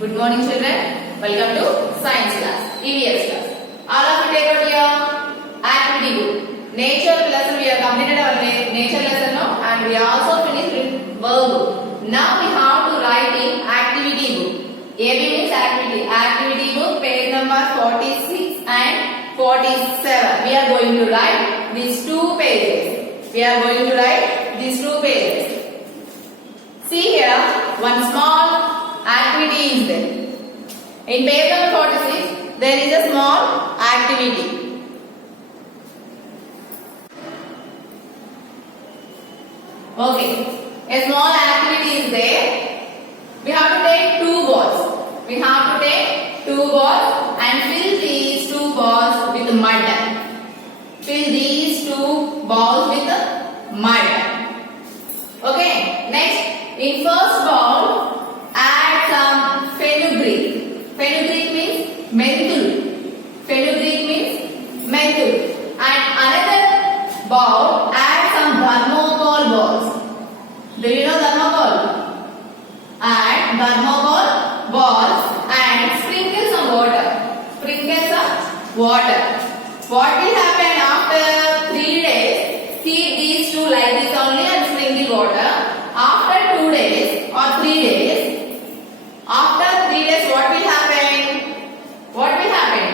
Good morning children. Welcome to science class, EVS class. All of you take out your activity book. Nature lesson we have completed our nature lesson now and we also finished with verb book. Now we have to write in activity book. AB means activity. Activity book page number 46 and 47. We are going to write these two pages. See here, one small activity is there. In page number 46, there is a small activity. Okay, a small activity is there. We have to take two balls. And fill these two balls with mud. Okay, next, in first ball, add some fenugreek. Fenugreek means menthol. And another ball, add some thermocol balls. Do you know thermocol? Add thermocol balls and sprinkle some water. What will happen after 3 days? Keep these two like this only and sprinkle water. After 2 days or 3 days, what will happen?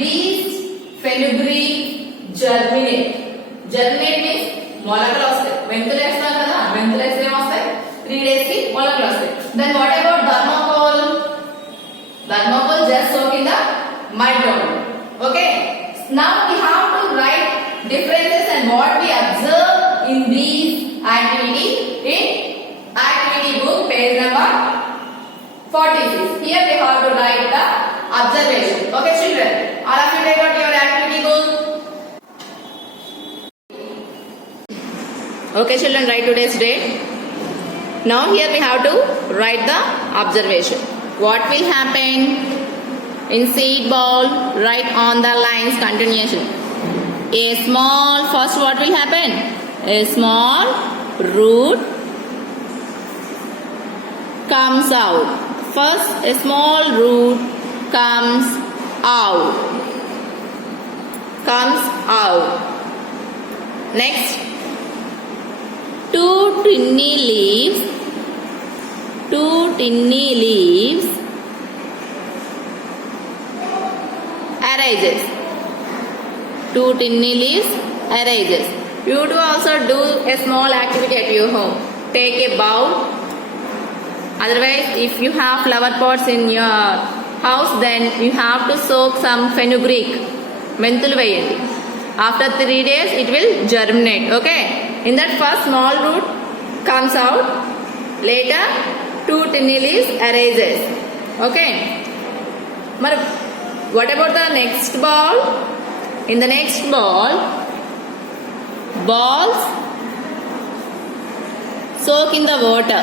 These fenugreek germinate. Germinate means molecule వస్తాయి. మెంతులు వేస్తాం కదా, మెంతులు వేస్తే ఏమొస్తాయి? 3 days కి molecule వస్తాయి. Then what about thermocol? Thermocol just soak in the mud only. Okay. Now we have to write differences and what we observe in these activity in activity book page number 46. Here we have to write the observation. Okay children, all of you take out your activity book. Okay children, write today's date. Now here we have to write the observation. What will happen? In seed ball, write on the lines continuation. First what will happen? A small root comes out. First a small root comes out. Next, two tiny leaves arises. You do also do a small activity at your home. Take a bowl. Otherwise, if you have flower pots in your house, then you have to soak some fenugreek. Menthulu veyandi. After 3 days, it will germinate. Okay. In that first small root comes out. Later, two tiny leaves arises. Okay. What about the next ball? In the next ball, balls soak in the water.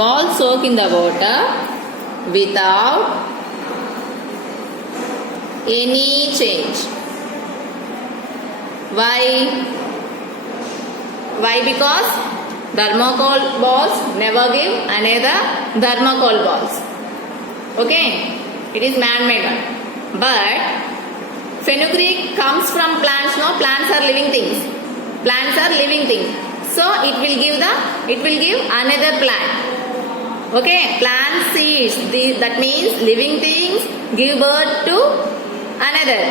Balls soak in the water without any change. Why? Because thermocol balls never give another thermocol balls. Okay, it is man-made one. But fenugreek comes from plants. No, plants are living things. So it will give another plant. Okay, plant seeds. That means living things give birth to another.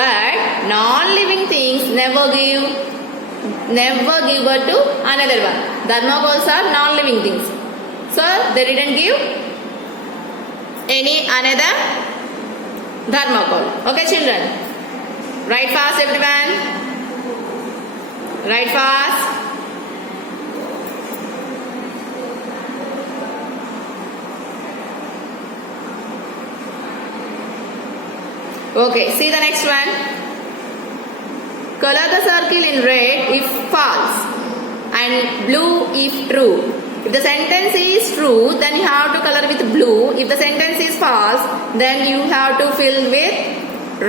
But non-living things never give birth to another one. Thermocols are non-living things. So they didn't give any another thermocol. Okay children, write fast everyone. Write fast. Okay, see the next one. Color the circle in red if false and blue if true. If the sentence is true, then you have to color with blue. If the sentence is false, then you have to fill with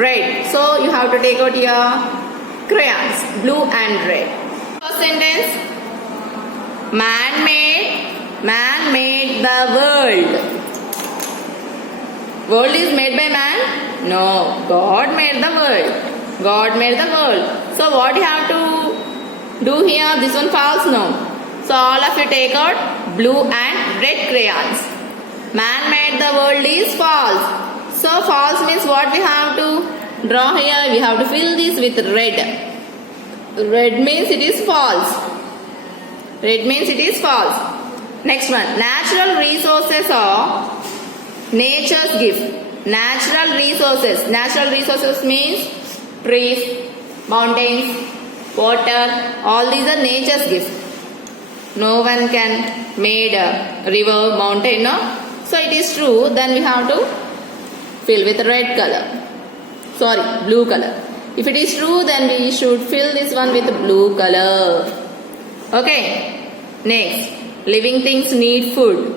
red. So you have to take out your crayons, blue and red. first sentence? Man made the world. World is made by man? No, God made the world. God made the world. So what you have to do here? This one false? No. So all of you take out blue and red crayons. Man made the world is false. So false means what we have to draw here? We have to fill this with red. Red means it is false. Red means it is false. Next one. Natural resources are nature's gift. Natural resources. Natural resources means trees, mountains, water. All these are nature's gifts. No one can made a river, mountain, no? So it is true. Then we have to fill with red color. Sorry, blue color. If it is true, then we should fill this one with blue color. Okay. Next. Living things need food.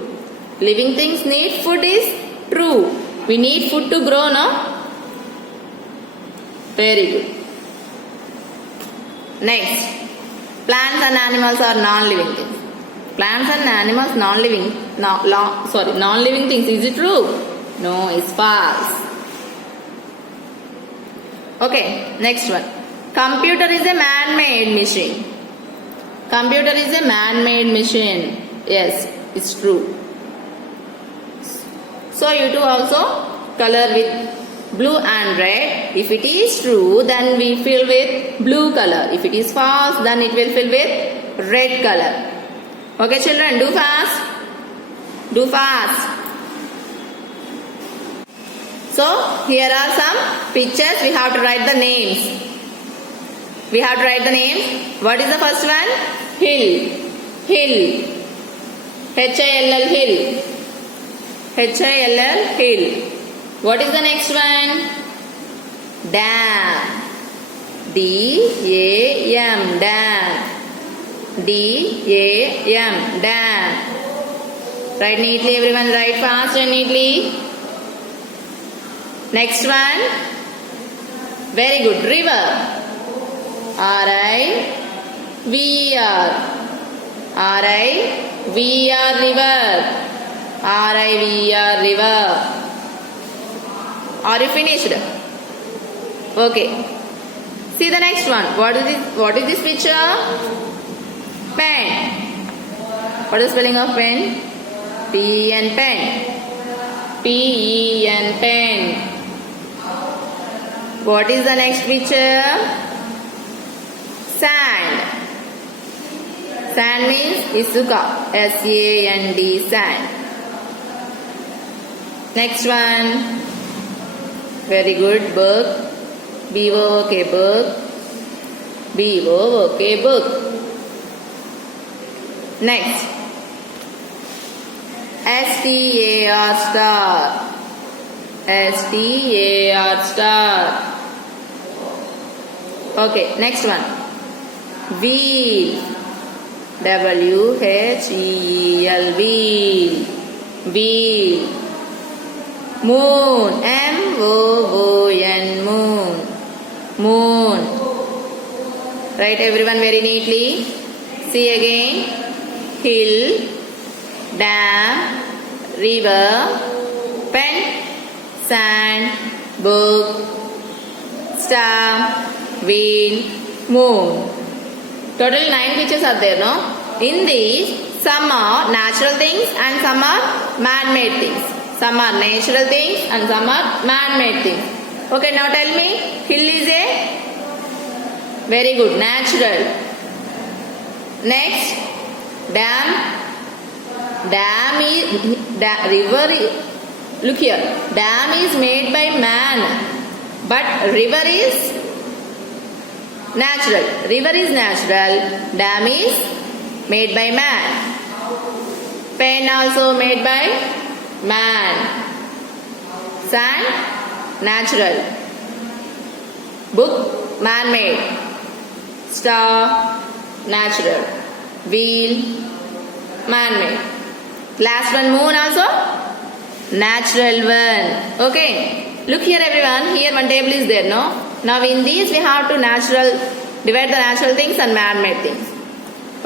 Living things need food is true. We need food to grow, no? Very good. Next. Plants and animals are non-living things. Plants and animals non-living things. Is it true? No, it's false. Okay, next one. Computer is a man-made machine. Computer is a man-made machine. Yes, it's true. So you two also color with blue and red. If it is true, then we fill with blue color. If it is false, then it will fill with red color. Okay, children, do fast. Do fast. So, here are some pictures. We have to write the names. We have to write the names. What is the first one? Hill. Hill. H-I-L-L, hill. H-I-L-L, hill. What is the next one? Dam. D-A-M, dam. D-A-M, dam. Write neatly, everyone. Write fast and neatly. Next one. Very good. River. R-I-V-R. R-I-V-R, river. R-I-V-R, river. Are you finished? Okay. See the next one. What is this picture? Pen. What is the spelling of pen? P-E-N, pen. P-E-N, pen. What is the next picture? Sand. Sand means Isuka. S-A-N-D, sand. Next one. Very good. Book. B-O-O-K, book. B-O-O-K, book. Next. S-T-A-R, star. S-T-A-R, star. Okay, next one. Wheel. W-H-E-E-L, wheel. Wheel. Moon. M-O-O-N, moon. Moon. Write everyone very neatly. See again. Hill. Dam. River. Pen. Sand. Book. Star. Wheel. Moon. Total 9 pictures are there, no? In these, some are natural things and some are man-made things. Some are natural things and some are man-made things. Okay, now tell me, hill is a very good, natural. Next, dam. Dam is, river, look here, dam is made by man, but river is natural. River is natural, dam is made by man. Pen also made by man. Sand, natural. Book, man-made. Star, natural. Wheel, man-made. Last one, moon also natural one. Okay. Look here everyone. Here one table is there, no? Now in these we have to divide the natural things and man-made things.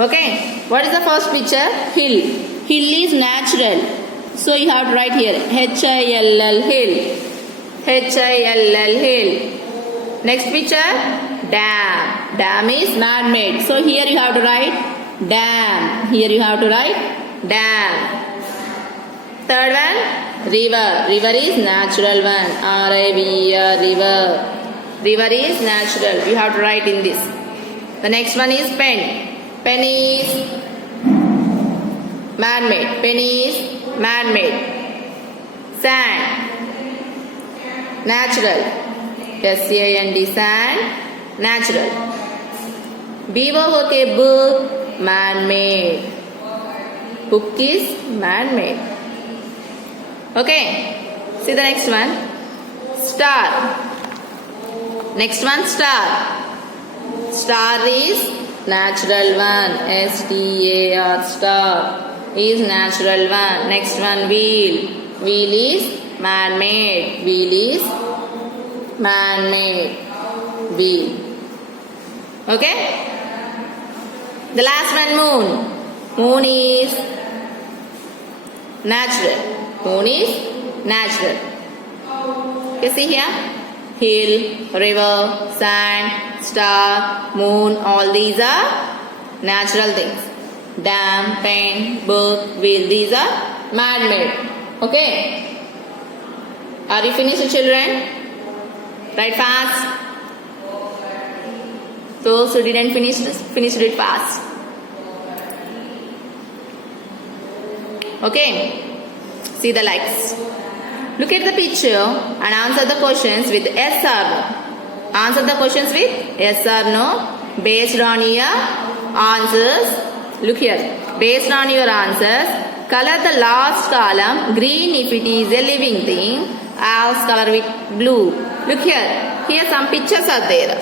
Okay. What is the first picture? Hill. Hill is natural. So you have to write here Hill. Hill. Hill. Hill. Next picture, dam. Dam is man-made. So here you have to write dam. Here you have to write dam. Third one, river. River is natural one. R-I-V-E-R, river. River is natural. You have to write in this. The next one is pen. Pen is man-made. Pen is man-made. Sand. Natural. S-A-N-D, sand. Natural. B-O-O-K, book. Man-made. Book is man-made. Okay. See the next one. Star. Next one, star. Star is natural one. S-T-A-R, star is natural one. Next one, wheel. Wheel is man-made. Wheel is man-made. Wheel. Okay? The last one, moon. Moon is natural. Moon is natural. You see here? Hill, river, sand, star, moon, all these are natural things. Dam, pen, book, wheel, these are man-made. Okay? Are you finished, children? Write fast. Those who didn't finish it fast. Okay? See the likes. Look at the picture and answer the questions with yes or no. Answer the questions with yes or no based on your answers. Look here. Based on your answers, color the last column green if it is a living thing, else color with blue. Look here. Here some pictures are there.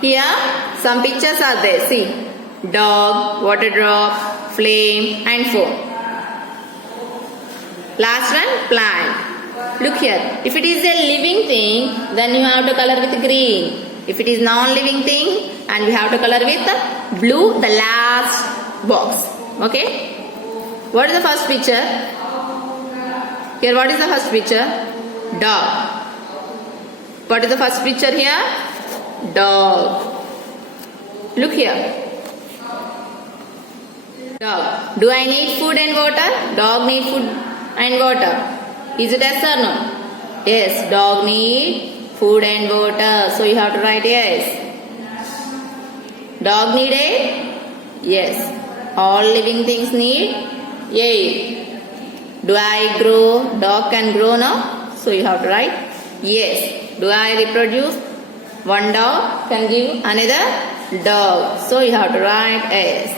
Here some pictures are there. See. Dog, water drop, flame and foam. Last one, plant. Look here. If it is a living thing, then you have to color with green. If it is non-living thing, and we have to color with blue, the last box. Okay? What is the first picture? Here, what is the first picture? Dog. What is the first picture here? Dog. Look here. Dog. Do I need food and water? Dog need food and water. Is it yes or no? Yes, dog need food and water. So you have to write yes. Dog need air? Yes. All living things need air. Do I grow? Dog can grow, no? So you have to write yes. Do I reproduce? One dog can give another dog. So you have to write yes.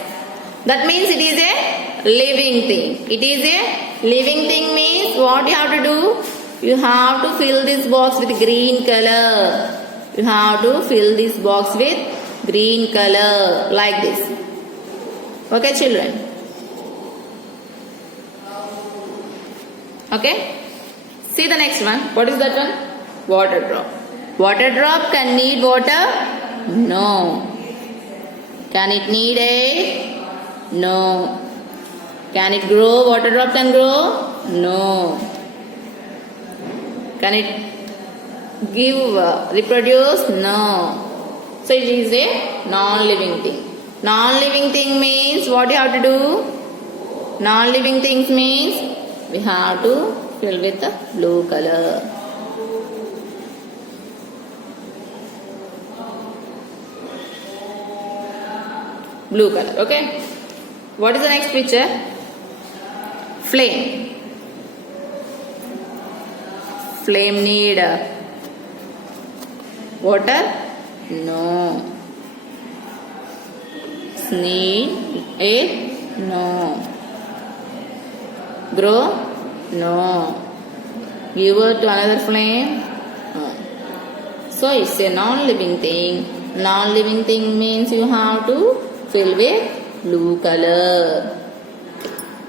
That means it is a living thing. It is a living thing means what you have to do? You have to fill this box with green color. You have to fill this box with green color like this. Okay, children? Okay? See the next one. What is that one? Water drop. Water drop can need water? No. Can it need air? No. Can it grow? Water drop can grow? No. Can it give, reproduce? No. So it is a non-living thing. Non-living thing means what you have to do? Non-living things means we have to fill with the blue color. Blue color, okay? What is the next picture? Flame. Flame need water? No. Need air? No. Grow? No. Give birth to another flame? No. So it's a non-living thing. Non-living thing means you have to fill with blue color.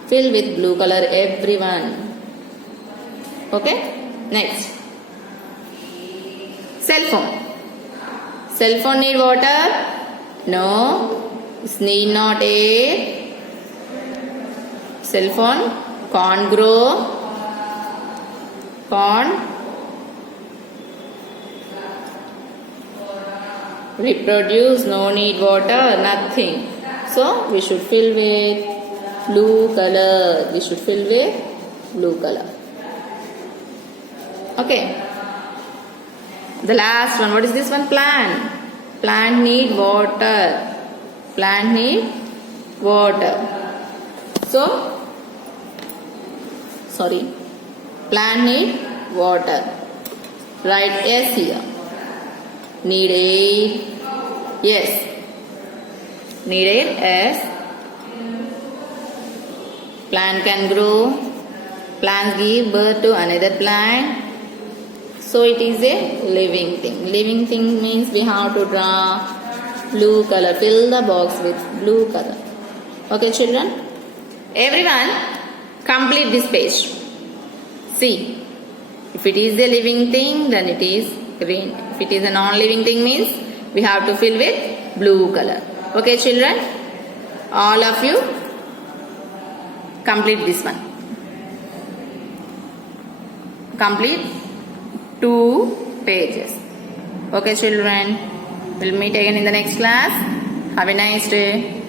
Fill with blue color, everyone. Okay? Next. Cell phone. Cell phone need water? No, it's need not a cell phone. Can't grow. Can't reproduce. No need water. Nothing. So we should fill with blue color. We should fill with blue color. Okay. The last one. What is this one? Plant. Plant need water. Plant need water. So, sorry. Plant need water. Write S here. Need air. Yes. Need air. S. Plant can grow. Plants give birth to another plant. So it is a living thing. Living thing means we have to draw blue color. Fill the box with blue color. Okay, children? Everyone, complete this page. See, if it is a living thing, then it is green. If it is a non-living thing, means we have to fill with blue color. Okay, children? All of you, complete this one. Complete 2 pages. Okay, children? We'll meet again in the next class. Have a nice day.